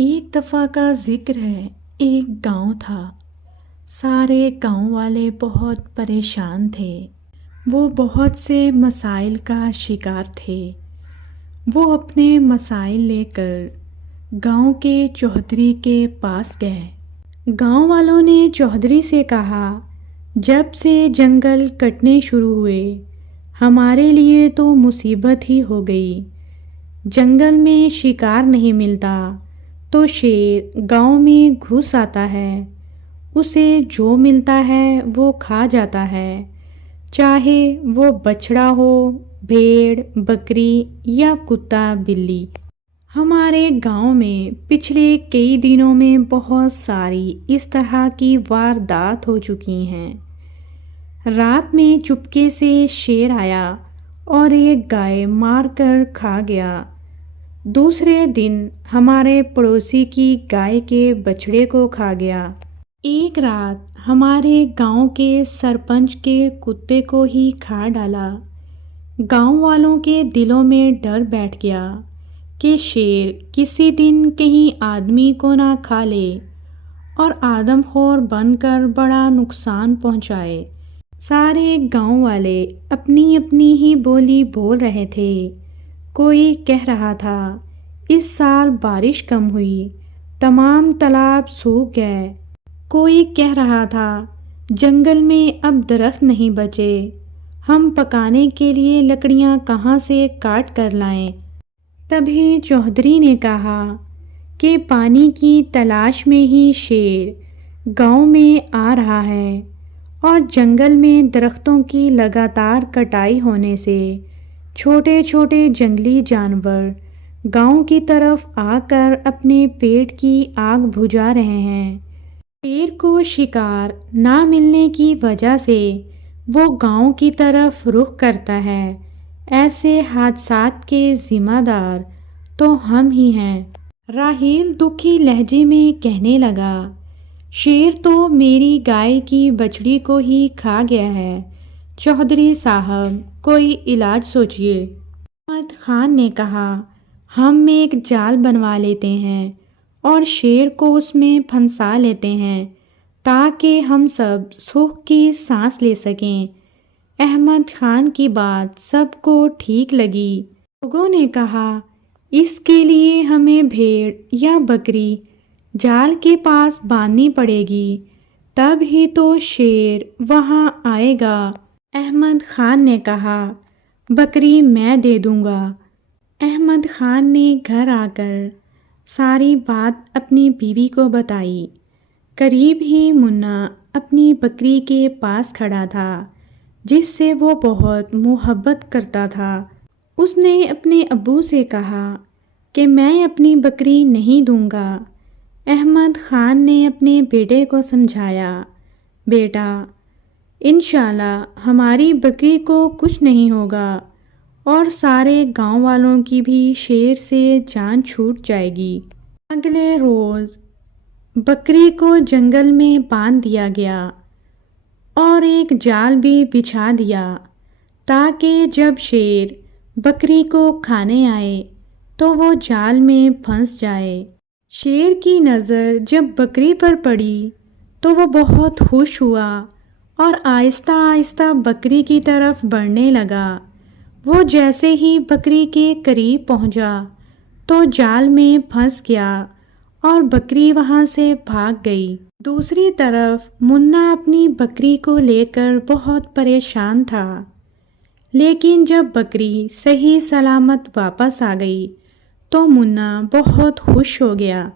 ایک دفعہ کا ذکر ہے، ایک گاؤں تھا۔ سارے گاؤں والے بہت پریشان تھے۔ وہ بہت سے مسائل کا شکار تھے۔ وہ اپنے مسائل لے کر گاؤں کے چودھری کے پاس گئے۔ گاؤں والوں نے چودھری سے کہا، جب سے جنگل کٹنے شروع ہوئے ہمارے لیے تو مصیبت ہی ہو گئی۔ جنگل میں شکار نہیں ملتا تو شیر گاؤں میں گھس آتا ہے، اسے جو ملتا ہے وہ کھا جاتا ہے، چاہے وہ بچڑا ہو، بھیڑ، بکری یا کتا بلی۔ ہمارے گاؤں میں پچھلے کئی دنوں میں بہت ساری اس طرح کی واردات ہو چکی ہیں۔ رات میں چپکے سے شیر آیا اور ایک گائے مار کر کھا گیا۔ دوسرے دن ہمارے پڑوسی کی گائے کے بچڑے کو کھا گیا۔ ایک رات ہمارے گاؤں کے سرپنچ کے کتے کو ہی کھا ڈالا۔ گاؤں والوں کے دلوں میں ڈر بیٹھ گیا کہ شیر کسی دن کہیں آدمی کو نہ کھا لے اور آدم خور بن کر بڑا نقصان پہنچائے۔ سارے گاؤں والے اپنی اپنی ہی بولی بول رہے تھے۔ کوئی کہہ رہا تھا، اس سال بارش کم ہوئی، تمام تالاب سوکھ گئے۔ کوئی کہہ رہا تھا، جنگل میں اب درخت نہیں بچے، ہم پکانے کے لیے لکڑیاں کہاں سے کاٹ کر لائیں۔ تبھی چودھری نے کہا کہ پانی کی تلاش میں ہی شیر گاؤں میں آ رہا ہے اور جنگل میں درختوں کی لگاتار کٹائی ہونے سے چھوٹے چھوٹے جنگلی جانور گاؤں کی طرف آ کر اپنے پیٹ کی آگ بجھا رہے ہیں۔ شیر کو شکار نہ ملنے کی وجہ سے وہ گاؤں کی طرف رخ کرتا ہے۔ ایسے حادثات کے ذمہ دار تو ہم ہی ہیں۔ راہیل دکھی لہجے میں کہنے لگا، شیر تو میری گائے کی بچڑی کو ہی کھا گیا ہے۔ چودھری صاحب، کوئی علاج سوچئے۔ احمد خان نے کہا، ہم ایک جال بنوا لیتے ہیں اور شیر کو اس میں پھنسا لیتے ہیں تاکہ ہم سب سکھ کی سانس لے سکیں۔ احمد خان کی بات سب کو ٹھیک لگی۔ لوگوں نے کہا، اس کے لیے ہمیں بھیڑ یا بکری جال کے پاس باندھنی پڑے گی، تب ہی تو شیر وہاں آئے گا۔ احمد خان نے کہا، بکری میں دے دوں گا۔ احمد خان نے گھر آ کر ساری بات اپنی بیوی کو بتائی۔ قریب ہی منا اپنی بکری کے پاس کھڑا تھا جس سے وہ بہت محبت کرتا تھا۔ اس نے اپنے ابو سے کہا کہ میں اپنی بکری نہیں دوں گا۔ احمد خان نے اپنے بیٹے کو سمجھایا، بیٹا، انشاءاللہ ہماری بکری کو کچھ نہیں ہوگا اور سارے گاؤں والوں کی بھی شیر سے جان چھوٹ جائے گی۔ اگلے روز بکری کو جنگل میں باندھ دیا گیا اور ایک جال بھی بچھا دیا تاکہ جب شیر بکری کو کھانے آئے تو وہ جال میں پھنس جائے۔ شیر کی نظر جب بکری پر پڑی تو وہ بہت خوش ہوا اور آہستہ آہستہ بکری کی طرف بڑھنے لگا۔ وہ جیسے ہی بکری کے قریب پہنچا تو جال میں پھنس گیا اور بکری وہاں سے بھاگ گئی۔ دوسری طرف منا اپنی بکری کو لے کر بہت پریشان تھا، لیکن جب بکری صحیح سلامت واپس آ گئی تو منا بہت خوش ہو گیا۔